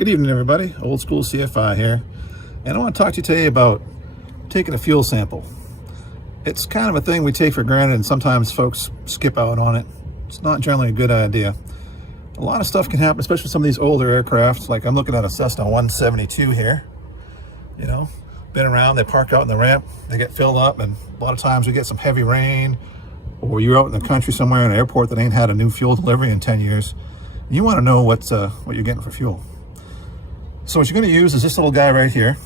Good evening, everybody. Old School CFI here. And I want to talk to you today about taking a fuel sample. It's kind of a thing we take for granted, and sometimes folks skip out on it. It's not generally a good idea. A lot of stuff can happen, especially with some of these older aircraft. Like I'm looking at a Cessna 172 here. You know, been around, they park out in the ramp, they get filled up, and a lot of times we get some heavy rain, or you're out in the country somewhere in an airport that ain't had a new fuel delivery in 10 years. You want to know what you're getting for fuel. So what you're going to use is this little guy right here.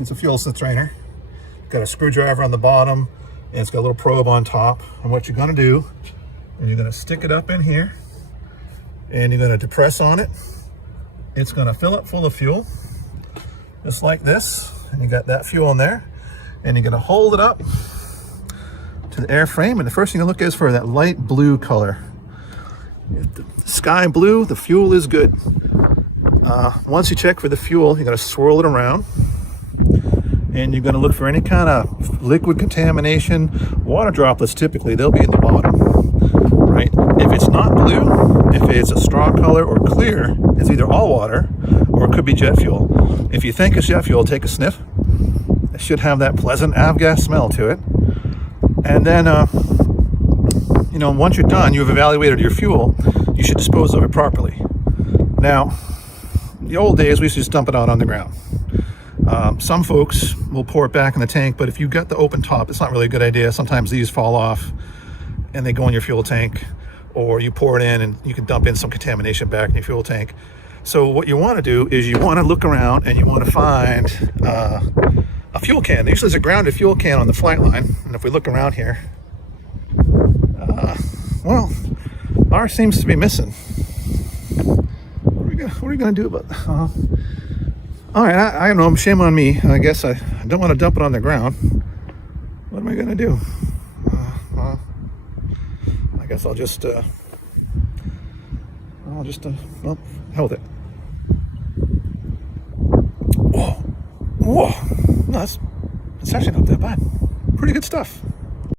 It's a fuel strainer. Got a screwdriver on the bottom, and it's got a little probe on top. And what you're going to do, and you're going to stick it up in here, and you're going to depress on it. It's going to fill up full of fuel, just like this. And you got that fuel in there, and you're going to hold it up to the airframe. And the first thing you look at is for that light blue color. The sky blue, the fuel is good. Once you check for the fuel, you're going to swirl it around, and you're going to look for any kind of liquid contamination. Water droplets, typically, they'll be in the bottom, right? If it's not blue, if it's a straw color or clear, it's either all water or it could be jet fuel. If you think it's jet fuel, take a sniff. It should have that pleasant Avgas smell to it. And then, you know, once you're done, you've evaluated your fuel, you should dispose of it properly. Now, the old days, we used to just dump it out on the ground. Some folks will pour it back in the tank, but if you've got the open top, it's not really a good idea. Sometimes these fall off and they go in your fuel tank, or you pour it in and you can dump in some contamination back in your fuel tank. So what you want to do is you want to look around and you want to find a fuel can. Usually there's a grounded fuel can on the flight line, and if we look around here, well, ours seems to be missing. What are we going to do about that? All right, I don't know. Shame on me. I guess I don't want to dump it on the ground. What am I going to do? Well, I guess I'll just, well, hell with it. Whoa. No, it's actually not that bad. Pretty good stuff.